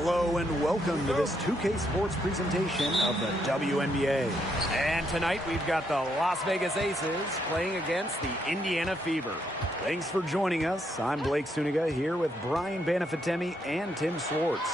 Hello and welcome to this 2K Sports presentation of the WNBA. And tonight we've got the Las Vegas Aces playing against the Indiana Fever. Thanks for joining us. I'm Blake Suniga here with Brian Banafitemi and Tim Swartz.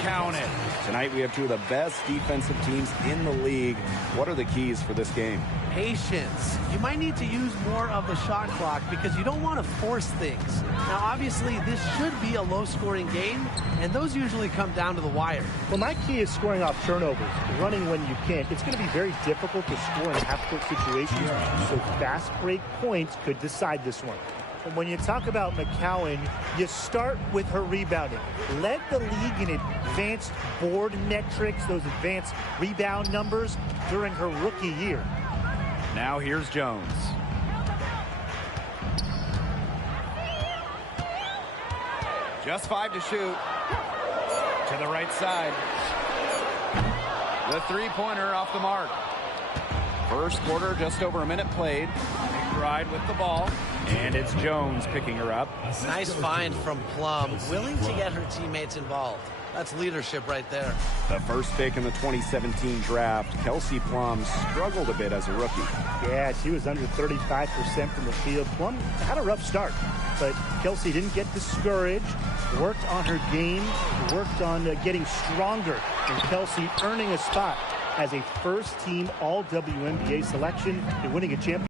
Count it. Tonight we have two of the best defensive teams in the league. What are the keys for this game? Patience. You might need to use more of the shot clock because you don't want to force things. Now, obviously, this should be a low-scoring game, and those usually come down to the wire. Well, my key is scoring off turnovers, running when you can. It's going to be very difficult to score in half-court situations, so fast break points could decide this one. And when you talk about McCowan, you start with her rebounding. Led the league in advanced board metrics, those advanced rebound numbers during her rookie year. Now here's Jones. Just 5 to shoot. To the right side. The three-pointer off the mark. First quarter, just over a minute played. McBride with the ball. And it's Jones picking her up. Nice find from Plum, willing to get her teammates involved. That's leadership right there. The first pick in the 2017 draft, Kelsey Plum struggled a bit as a rookie. Yeah, she was under 35% from the field. Plum had a rough start, but Kelsey didn't get discouraged, worked on her game, worked on getting stronger, and Kelsey earning a spot as a first-team All-WNBA selection and winning a championship.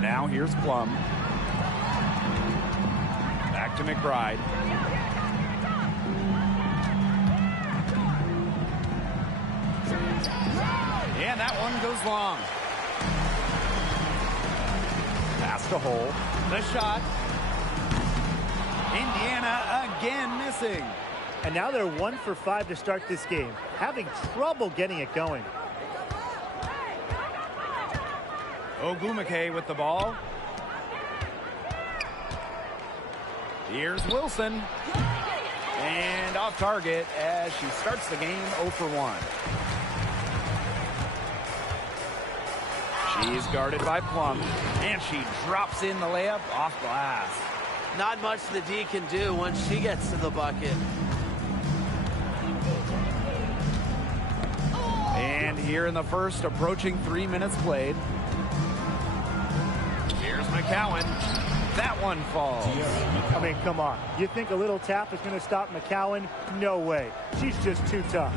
Now here's Plum. Back to McBride. And that one goes long. Pass to Hole. The shot. Indiana again missing. And now they're 1 for 5 to start this game, having trouble getting it going. Ogumake with the ball. Here's Wilson. And off target as she starts the game 0 for 1. She's guarded by Plum. And she drops in the layup off glass. Not much the D can do once she gets to the bucket. And here in the first, approaching 3 minutes played. Here's McCowan. That one falls. I mean, come on. You think a little tap is going to stop McCowan? No way. She's just too tough.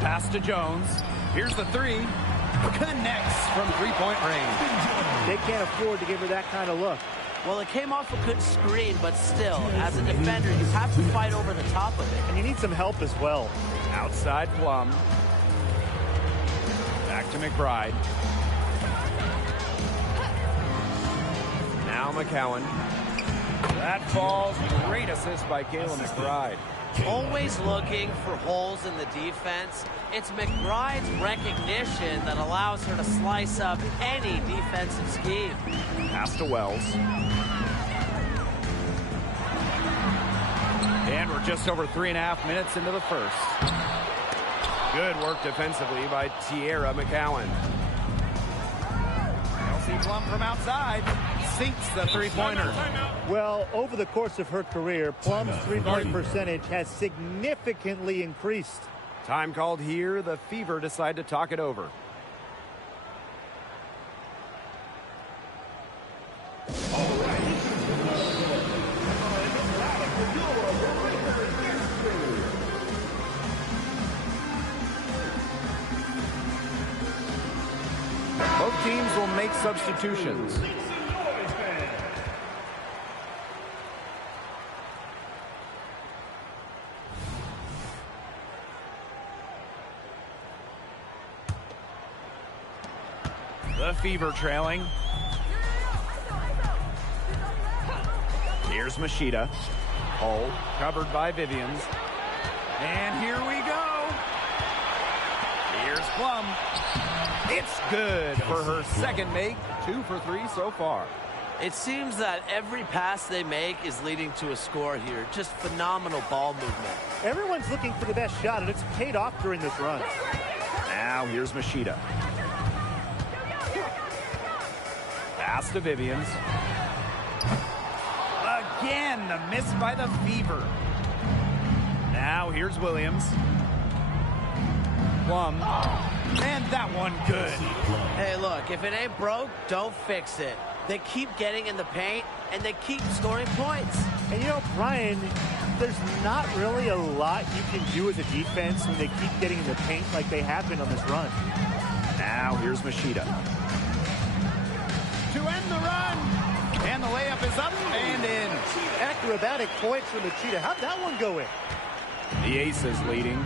Pass to Jones. Here's the three. Connects from three-point range. They can't afford to give her that kind of look. Well, it came off a good screen, but still, as a defender, you have to fight over the top of it. And you need some help as well. Outside Plum. Back to McBride. Now McCowan. That falls. Great assist by Kayla McBride. Always looking for holes in the defense. It's McBride's recognition that allows her to slice up any defensive scheme. Pass to Wells. And we're just over 3.5 minutes into the first. Good work defensively by Tierra McCowan. Kelsey Plum from outside sinks the three-pointer. Well, over the course of her career, Plum's three-point percentage has significantly increased. Time called here. The Fever decide to talk it over. Both teams will make substitutions. The Fever trailing. Here's Machida. Hole covered by Vivians. And here we go. Here's Plum. It's good for her second make. 2 for 3 so far. It seems that every pass they make is leading to a score here. Just phenomenal ball movement. Everyone's looking for the best shot, and it's paid off during this run. Now here's Machida. Pass to Vivians. Again, the miss by the Fever. Now here's Williams. Plum. And that one good. Hey, look, if it ain't broke, don't fix it. They keep getting in the paint, and they keep scoring points. And you know, Brian, there's not really a lot you can do as a defense when they keep getting in the paint like they have been on this run. Now here's Machida. To end the run. And the layup is up and in. Acrobatic points from Machida. How'd that one go in? The Aces leading.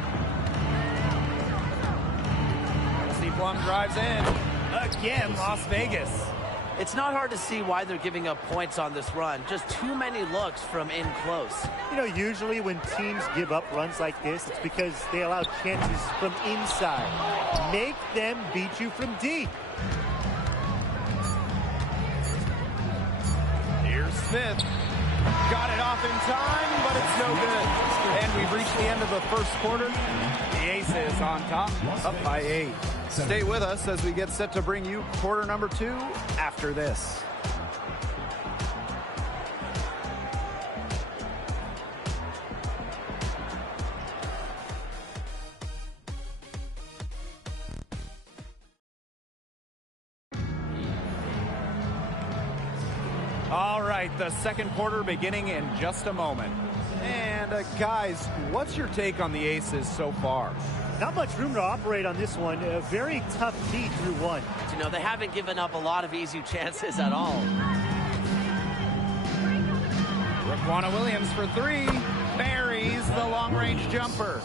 Plum drives in. Again, Las Vegas. It's not hard to see why they're giving up points on this run. Just too many looks from in close. You know, usually when teams give up runs like this, it's because they allow chances from inside. Make them beat you from deep. Here's Smith. Got it off in time, but it's no good. And we've reached the end of the first quarter. The Aces on top, up by 8. Stay with us as we get set to bring you quarter number 2 after this. All right, the second quarter beginning in just a moment. And guys, what's your take on the Aces so far? Not much room to operate on this one. A very tough D through 1. You know, they haven't given up a lot of easy chances at all. Raquana Williams for 3. Buries the long-range jumper.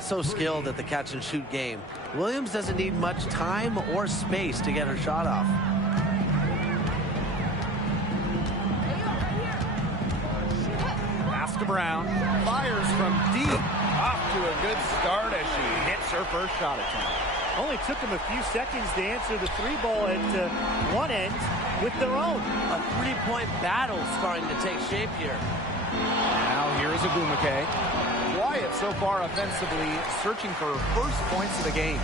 So skilled at the catch-and-shoot game. Williams doesn't need much time or space to get her shot off. Pass to Brown. Fires from deep. Off to a good start as she hits her first shot attempt. Only took them a few seconds to answer the 3 ball at one end with their own. A 3-point battle starting to take shape here. Now here's Agumake. Quiet so far offensively, searching for her first points of the game.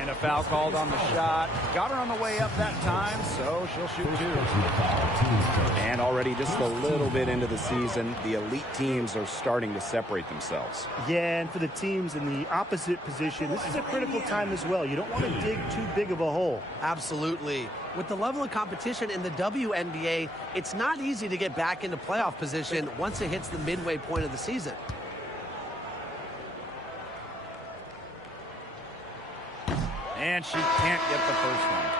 And a foul called on the shot. Got her on the way up that time, so she'll shoot 2. And already just a little bit into the season, the elite teams are starting to separate themselves. Yeah, and for the teams in the opposite position, this is a critical time as well. You don't want to dig too big of a hole. Absolutely. With the level of competition in the WNBA, it's not easy to get back into playoff position once it hits the midway point of the season. And she can't get the first one.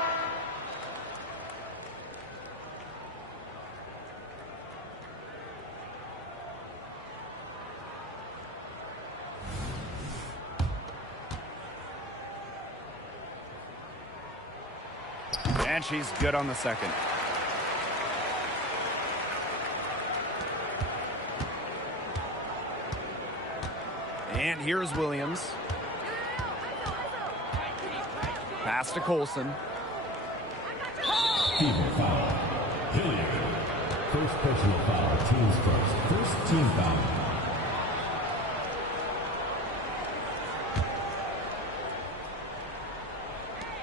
And she's good on the second. And here's Williams. Pass to Colson. Fever foul. Hilliard. First personal foul. Teams first. First team foul.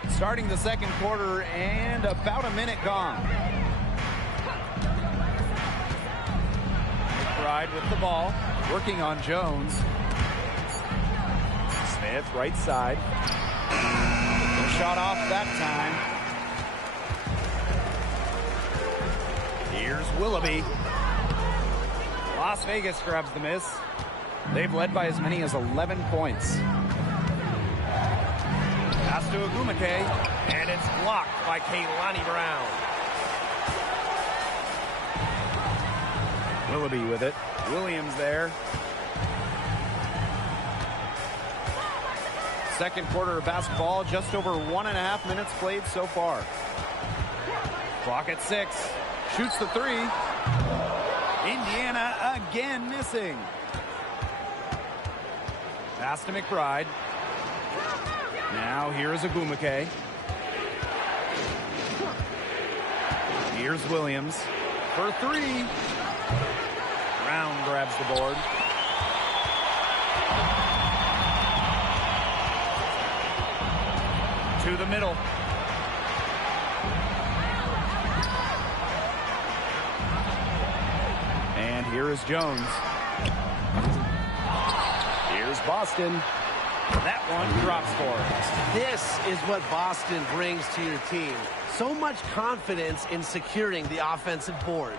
Starting the second quarter and about a minute gone. McBride with the ball. Working on Jones. Smith right side. Shot off that time. Here's Willoughby. Las Vegas grabs the miss. They've led by as many as 11 points. Pass to Agumake, and it's blocked by Kaylani Brown. Willoughby with it. Williams there. Second quarter of basketball, just over 1.5 minutes played so far. Clock at 6. Shoots the 3. Indiana again missing. Pass to McBride. Now here's Agumake. Here's Williams for 3. Brown grabs the board. To the middle. here is Jones. Here's Boston. That one drops for her. This is what Boston brings to your team. So much confidence in securing the offensive board.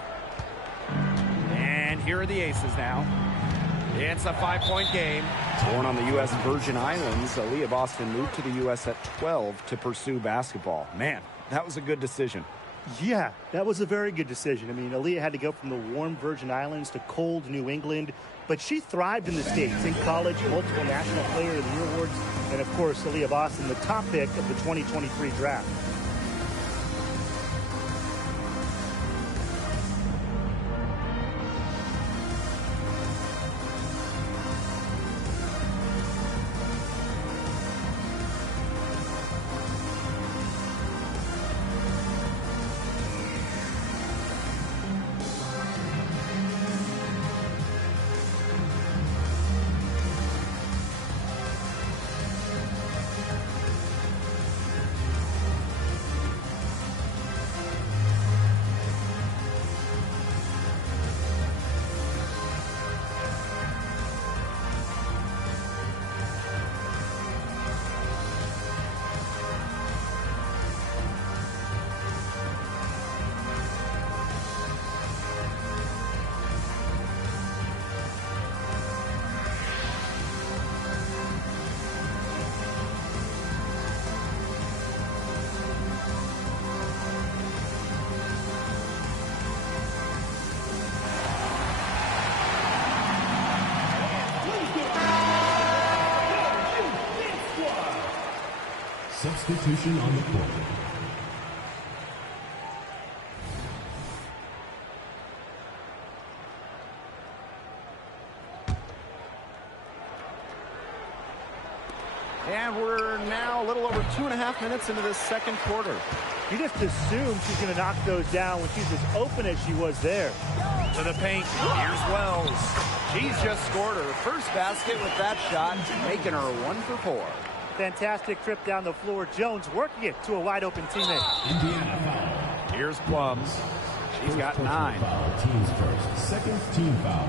And here are the aces now. It's a 5-point game. Born on the U.S. Virgin Islands, Aaliyah Boston moved to the U.S. at 12 to pursue basketball. Man, that was a good decision. Yeah, that was a very good decision. I mean, Aaliyah had to go from the warm Virgin Islands to cold New England, but she thrived in the States. In college, multiple National Player of the Year awards, and of course, Aaliyah Boston, the top pick of the 2023 draft. Substitution on the court. And we're now a little over 2.5 minutes into this second quarter. You just assume she's going to knock those down when she's as open as she was there. To the paint. Here's Wells. She's just scored her first basket with that shot, making her 1 for 4. Fantastic trip down the floor. Jones working it to a wide open teammate. Indiana foul. Here's Plums. She's got 9. Foul. Teams first. Second team foul.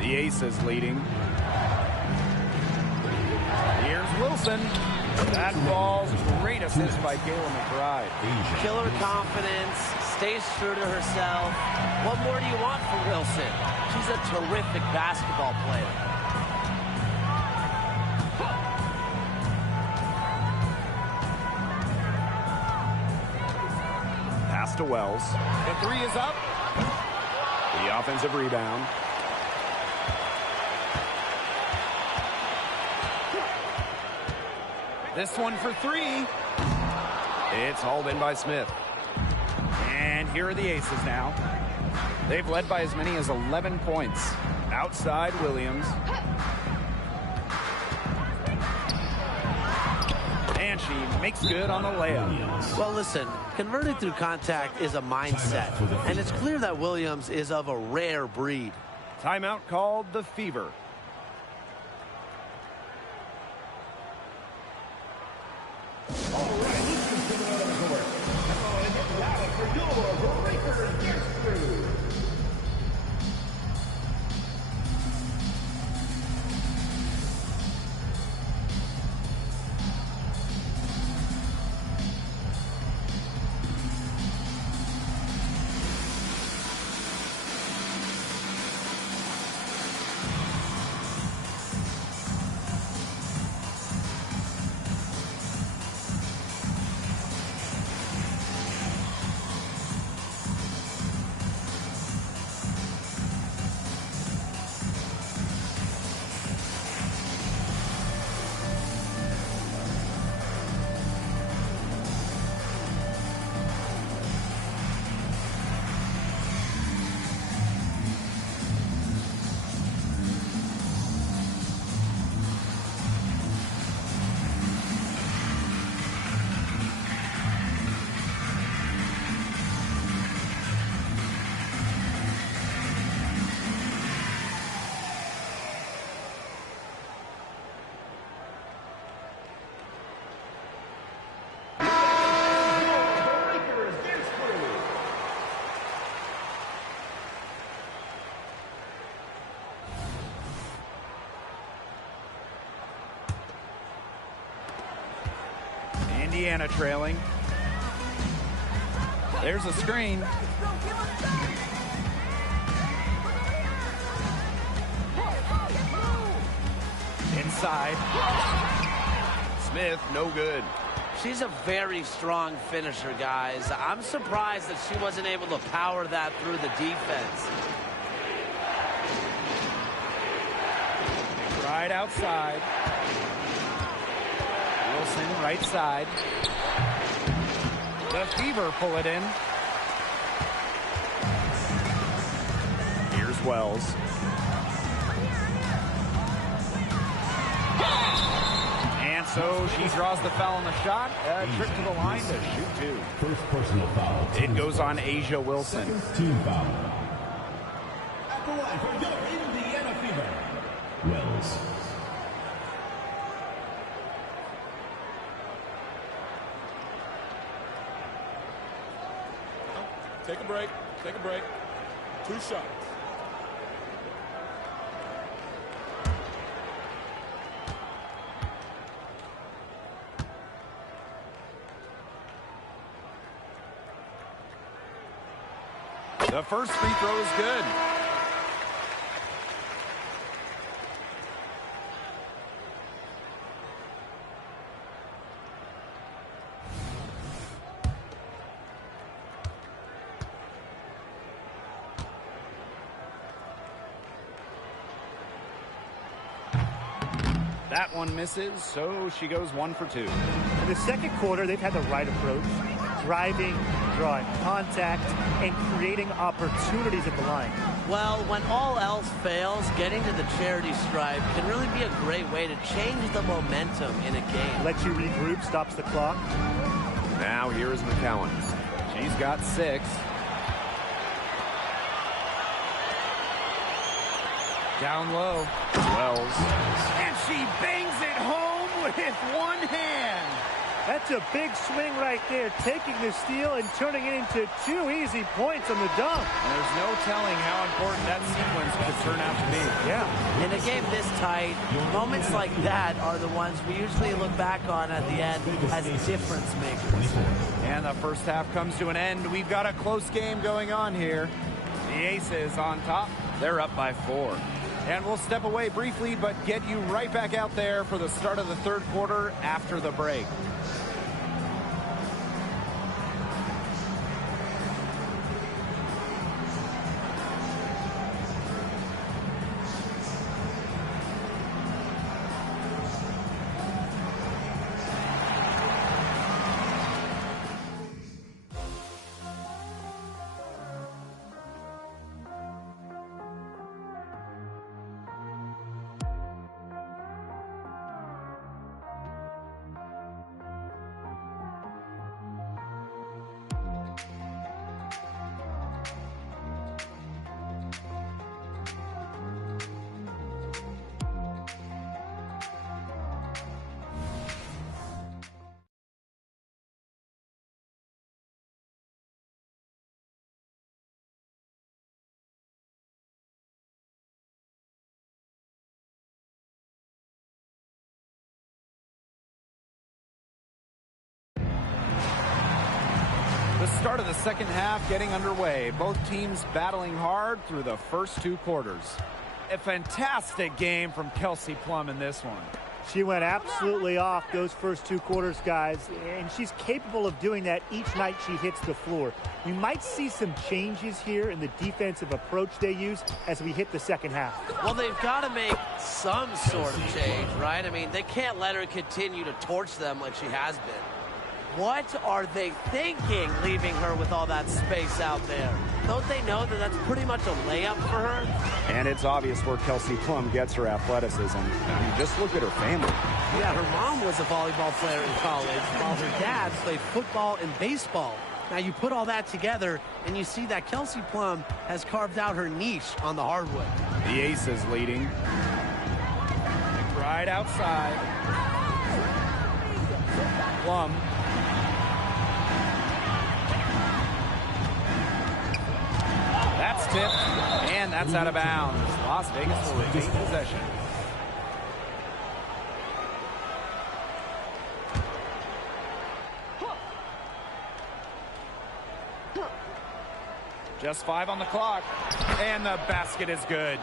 The Aces leading. Here's Wilson. That ball's great assist by Kayla McBride. Killer confidence, stays true to herself. What more do you want from Wilson? She's a terrific basketball player. Pass to Wells. The 3 is up. The offensive rebound. This one for 3. It's hauled in by Smith. And here are the Aces now. They've led by as many as 11 points. Outside Williams. And she makes good on the layup. Well, listen, converting through contact is a mindset. And it's clear that Williams is of a rare breed. Timeout called the Fever. Indiana trailing. There's a screen. Inside. Smith, no good. She's a very strong finisher, guys. I'm surprised that she wasn't able to power that through the defense. Right outside. Wilson, right side. The Fever pull it in. Here's Wells. And so she draws the foul on the shot. A trip to the line to shoot two. First personal foul. It goes on Asia Wilson. Second team foul. At the line for your Indiana Fever, Wells. Take a break. Take a break. 2 shots. The first free throw is good. That one misses, so she goes 1 for 2. In the second quarter, they've had the right approach. Driving, drawing contact, and creating opportunities at the line. Well, when all else fails, getting to the charity stripe can really be a great way to change the momentum in a game. Lets you regroup, stops the clock. Now here is McCowan. She's got 6. Down low. Wells. And she bangs it home with one hand. That's a big swing right there, taking the steal and turning it into 2 easy points on the dunk. And there's no telling how important that sequence could turn out to be. Yeah. In a game this tight, moments like that are the ones we usually look back on at the end as difference makers. And the first half comes to an end. We've got a close game going on here. The Aces on top. They're up by 4. And we'll step away briefly, but get you right back out there for the start of the third quarter after the break. The start of the second half getting underway. Both teams battling hard through the first 2 quarters. A fantastic game from Kelsey Plum in this one. She went absolutely off those first 2 quarters, guys, and she's capable of doing that each night she hits the floor. We might see some changes here in the defensive approach they use as we hit the second half. Well, they've got to make some sort of change, right? I mean, they can't let her continue to torch them like she has been. What are they thinking, leaving her with all that space out there? Don't they know that that's pretty much a layup for her? And it's obvious where Kelsey Plum gets her athleticism. I mean, just look at her family. Yeah, her mom was a volleyball player in college, while her dad played football and baseball. Now, you put all that together, and you see that Kelsey Plum has carved out her niche on the hardwood. The Aces leading. Right outside. Plum. That's tipped, and that's out of bounds. Las Vegas will retain possession. Just 5 on the clock. And the basket is good.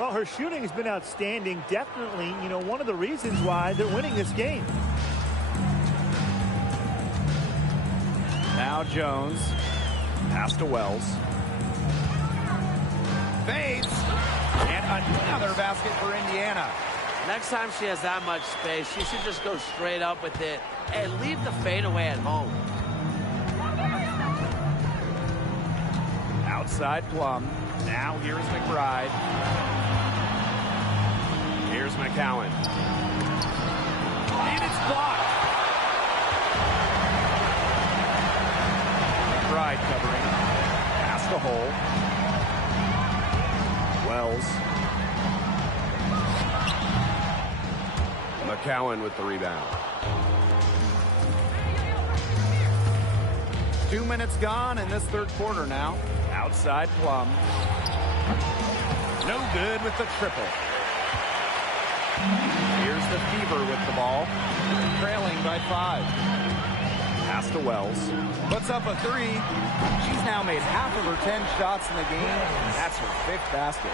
Well, her shooting has been outstanding. Definitely, you know, one of the reasons why they're winning this game. Now Jones. Pass to Wells. Fades. And another basket for Indiana. Next time she has that much space, she should just go straight up with it and leave the fadeaway at home. Outside Plum. Now here's McBride. Here's McCowan. And it's blocked. McBride covering. Pass to Hole. Wells. McCowan with the rebound. 2 minutes gone in this third quarter now. Outside Plum. No good with the triple. Here's the Fever with the ball. Trailing by 5. Pass to Wells. Puts up a 3. She's now made half of her 10 shots in the game. That's her 5th basket.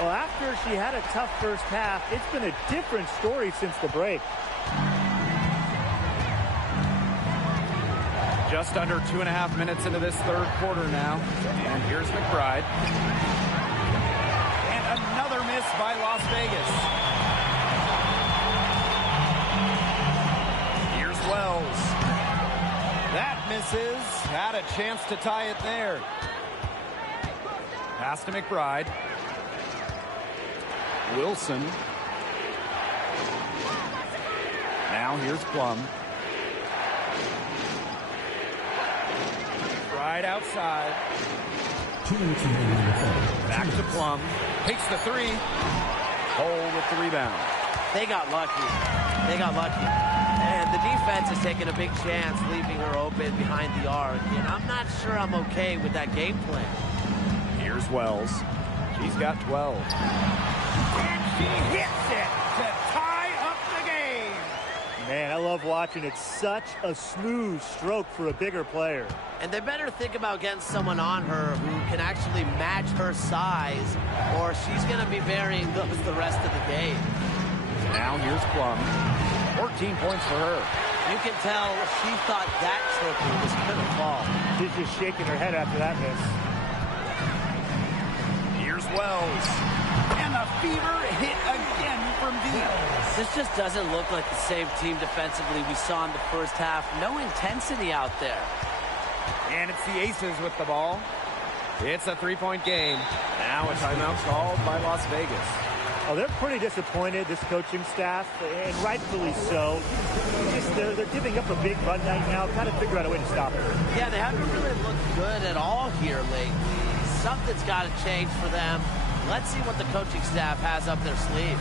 Well, after she had a tough first half, it's been a different story since the break. Just under 2.5 minutes into this third quarter now. And here's McBride. And another miss by Las Vegas. Here's Wells. That misses. Had a chance to tie it there. Pass to McBride. Wilson. Now here's Plum. Right outside. 2 minutes remaining in the third. Back to Plum. Takes the 3. Hole with the rebound. They got lucky. They got lucky. And the defense is taking a big chance, leaving her open behind the arc. And I'm not sure I'm okay with that game plan. Here's Wells. She's got 12. And she hits it to tie up the game. Man, I love watching it. Such a smooth stroke for a bigger player. And they better think about getting someone on her who can actually match her size, or she's going to be burying those the rest of the game. Now here's Plum. 14 points for her. You can tell she thought that triple was going to fall. She's just shaking her head after that miss. Here's Wells. And the Fever hit again from deep. This just doesn't look like the same team defensively we saw in the first half. No intensity out there. And it's the Aces with the ball. It's a 3-point game. Now a timeout called by Las Vegas. Oh, they're pretty disappointed, this coaching staff, and rightfully so. They're giving up a big run right now. Got to figure out a way to stop it. Yeah, they haven't really looked good at all here lately. Something's got to change for them. Let's see what the coaching staff has up their sleeve.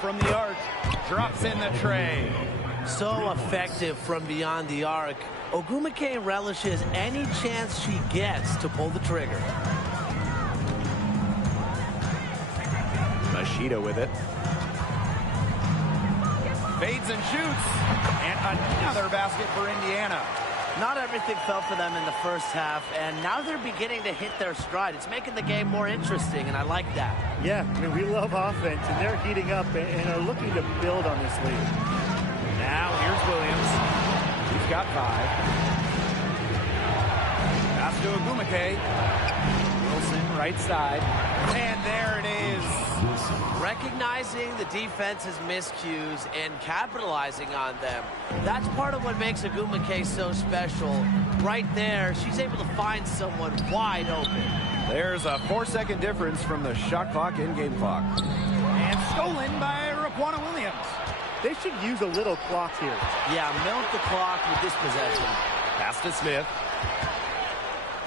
From the arc, drops in the tray. So effective from beyond the arc. Ogwumike relishes any chance she gets to pull the trigger. Machida with it. Fades and shoots. And another basket for Indiana. Not everything fell for them in the first half, and now they're beginning to hit their stride. It's making the game more interesting, and I like that. Yeah, I mean, we love offense, and they're heating up and are looking to build on this lead. Now here's Williams. He's got 5. Pass to Ogwumike. Wilson, right side. And there it is. Recognizing the defense's miscues and capitalizing on them. That's part of what makes Ogwumike so special. Right there, she's able to find someone wide open. There's a 4-second difference from the shot clock and game clock. And stolen by Raquana Williams. They should use a little clock here. Yeah, milk the clock with this possession. Pass to Smith.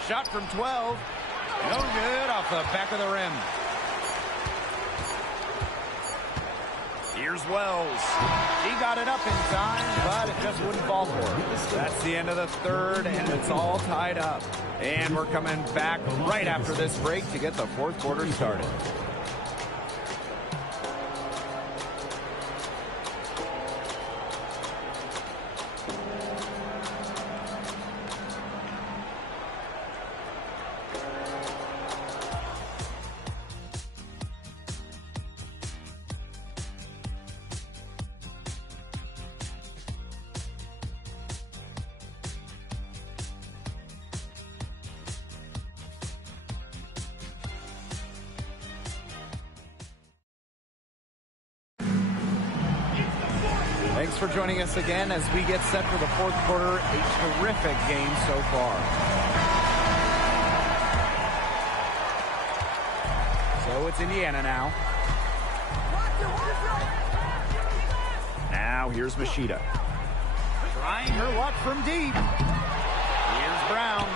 Shot from 12. No good off the back of the rim. Here's Wells. He got it up in time, but it just wouldn't fall for her. That's the end of the third, and it's all tied up. And we're coming back right after this break to get the fourth quarter started. Thanks for joining us again as we get set for the fourth quarter. A terrific game so far. So it's Indiana now. Now here's Machida. Trying her luck from deep. Here's Brown.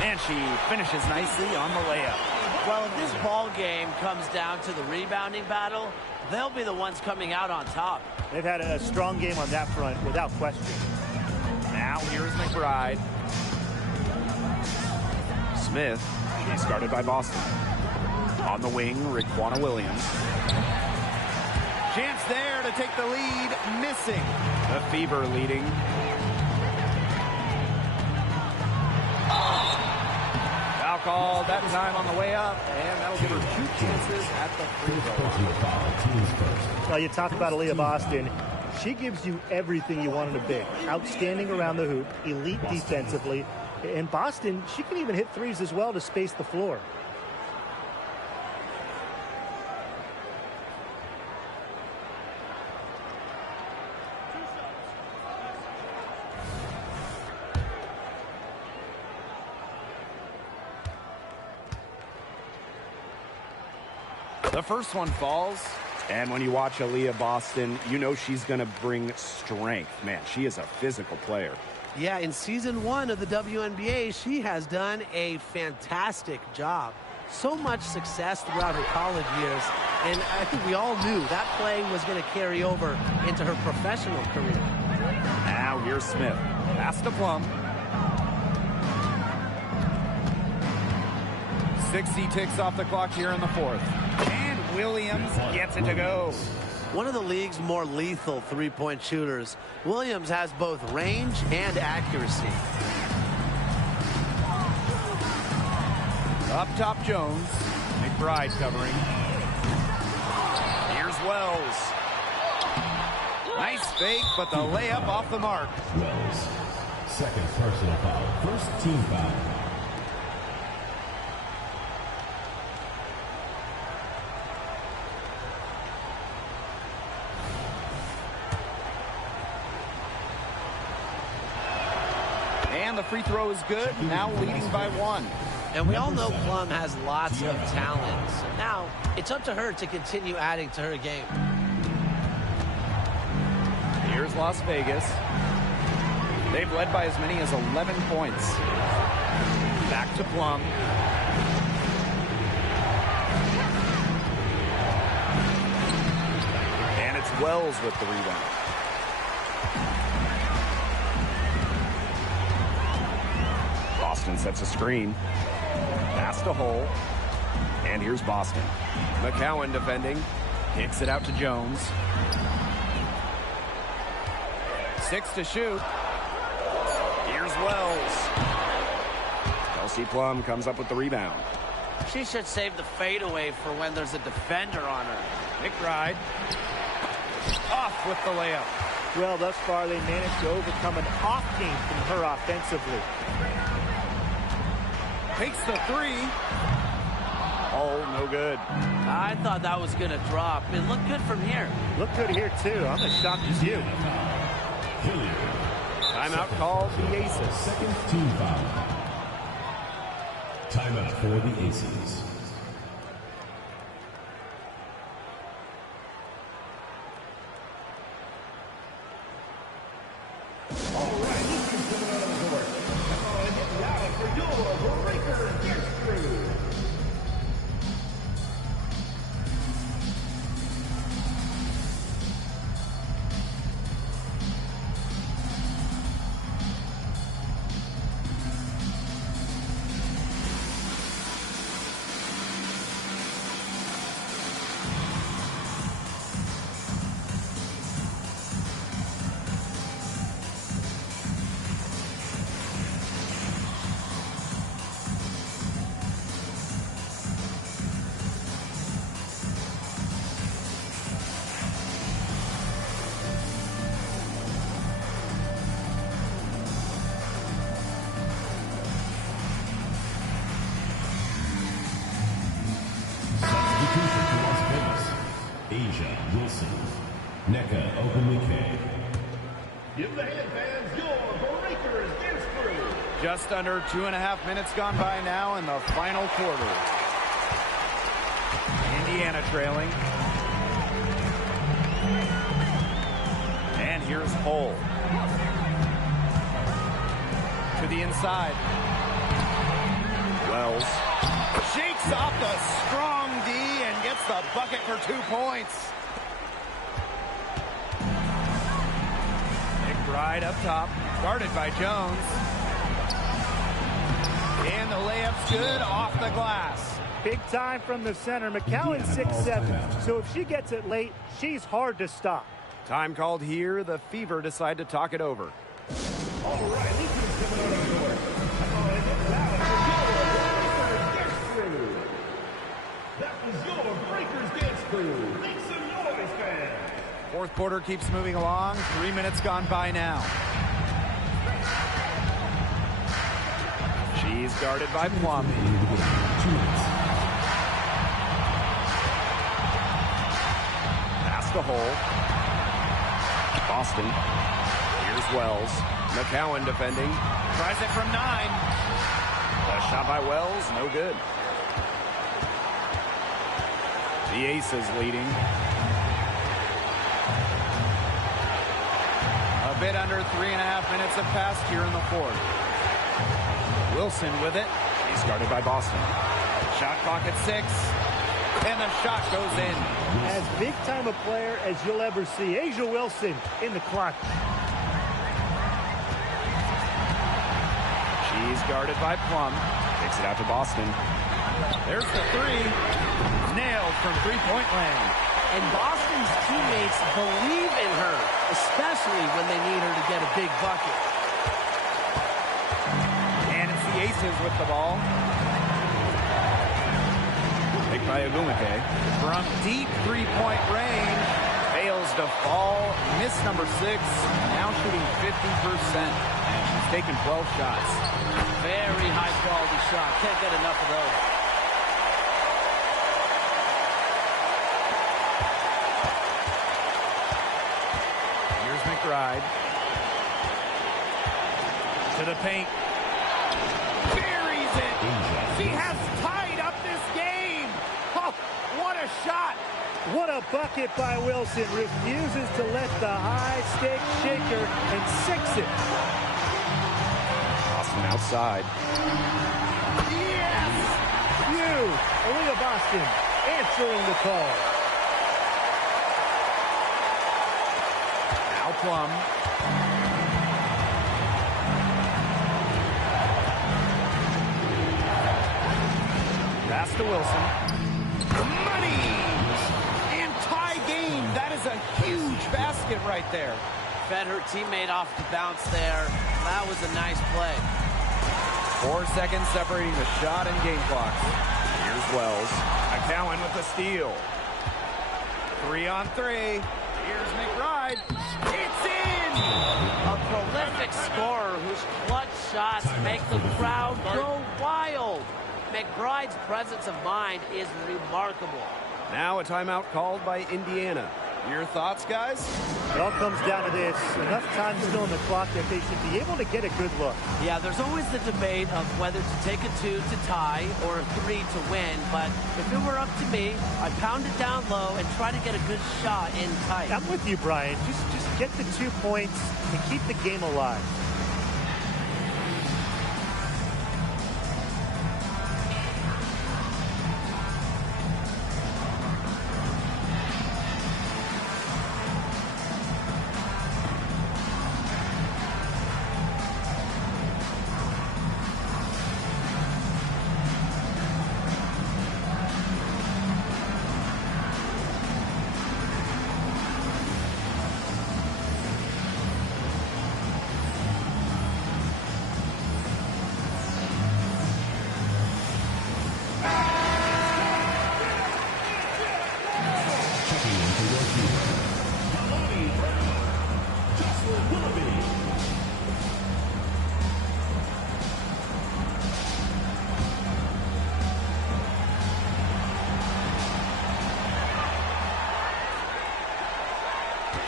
And she finishes nicely on the layup. Well, if this ball game comes down to the rebounding battle, they'll be the ones coming out on top. They've had a strong game on that front, without question. Now here's McBride. Smith. She's guarded by Boston. On the wing, Raquana Williams. Chance there to take the lead. Missing. The Fever leading. Foul called that time on the way up, and that'll give her 2 chances at the free throw line. Well, you talk about Aaliyah Boston. She gives you everything you want in a big. Outstanding around the hoop, elite defensively. And Boston, she can even hit threes as well to space the floor. The first one falls, and when you watch Aaliyah Boston, you know she's going to bring strength. Man, she is a physical player. Yeah, in season 1 of the WNBA, she has done a fantastic job. So much success throughout her college years, and I think we all knew that play was going to carry over into her professional career. Now here's Smith. Pass to Plum. 60 ticks off the clock here in the fourth. And Williams gets it to go. One of the league's more lethal three-point shooters, Williams has both range and accuracy. Up top, Jones. McBride covering. Here's Wells. Nice fake, but the layup off the mark. Wells, second personal foul, first team foul. And the free throw is good, now leading by 1. And we all know Plum has lots of talent. So now it's up to her to continue adding to her game. Here's Las Vegas. They've led by as many as 11 points. Back to Plum. And it's Wells with the rebound. Boston sets a screen. Pass to Hole. And here's Boston. McCowan defending. Kicks it out to Jones. 6 to shoot. Here's Wells. Kelsey Plum comes up with the rebound. She should save the fadeaway for when there's a defender on her. McBride. Off with the layup. Well, thus far, they managed to overcome an off game from her offensively. Takes the three. Oh, no good. I thought that was going to drop. It looked good from here. Looked good here, too. I'm as shocked as you. Timeout called the Aces. Second team foul. Timeout for the Aces. Wilson. NECA openly K. Give the hand fans your breakers dance crew. Just under 2.5 minutes gone by now in the final quarter. Indiana trailing. And here's Hull. To the inside. Wells shakes off the strong D and gets the bucket for 2 points. McBride up top, guarded by Jones. And the layup's good off the glass. Big time from the center. McCowan 6'7", so if she gets it late, she's hard to stop. Time called here. The Fever decide to talk it over. All right, Lucy's coming out on the court. That was your breakers dance crew. Make some noise, fans. Fourth quarter keeps moving along. 3 minutes gone by now. She's guarded by Plum. Pass the hole. Boston. Here's Wells. McCowan defending. Tries it from 9. A shot by Wells, no good. The Aces leading. A bit under 3.5 minutes have passed here in the fourth. Wilson with it. He's guarded by Boston. Shot clock at 6. And the shot goes in. As big time a player as you'll ever see. Asia Wilson in the clock. She's guarded by Plum. Takes it out to Boston. There's the 3. Nailed from three-point land. And Boston's teammates believe in her, especially when they need her to get a big bucket. And it's the Aces with the ball. Picked by Agumake. From deep three-point range. Fails to fall. Miss number 6. Now shooting 50%. And she's taken 12 shots. Very high-quality shot. Can't get enough of those. Here's McBride. To the paint. Buries it. She has tied up this game. Oh, what a shot. What a bucket by Wilson. Refuses to let the high stick shake her and 6 it. Boston outside. Yes! Huge. Aaliyah Boston answering the call. Now Plum. Pass to Wilson. Money! And tie game. That is a huge basket right there. Fed her teammate off the bounce there. That was a nice play. 4 seconds separating the shot and game clocks. Here's Wells. McCowan with the steal. 3 on 3. Here's McBride. It's in! A prolific scorer whose clutch shots make the crowd go wild. McBride's presence of mind is remarkable. Now a timeout called by Indiana. Your thoughts, guys? It all comes down to this. Enough time still in the clock that they should be able to get a good look. Yeah, there's always the debate of whether to take a 2 to tie or a 3 to win. But if it were up to me, I'd pound it down low and try to get a good shot in tight. I'm with you, Brian. Just get the 2 points and keep the game alive.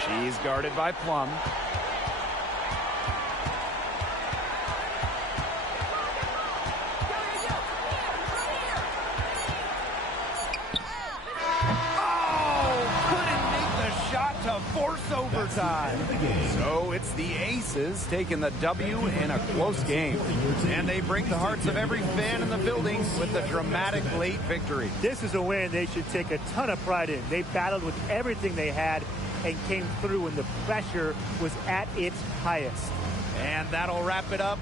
She's guarded by Plum. To force overtime. So it's the Aces taking the W in a close game. And they break the hearts of every fan in the building with the dramatic late victory. This is a win they should take a ton of pride in. They battled with everything they had and came through when the pressure was at its highest. And that'll wrap it up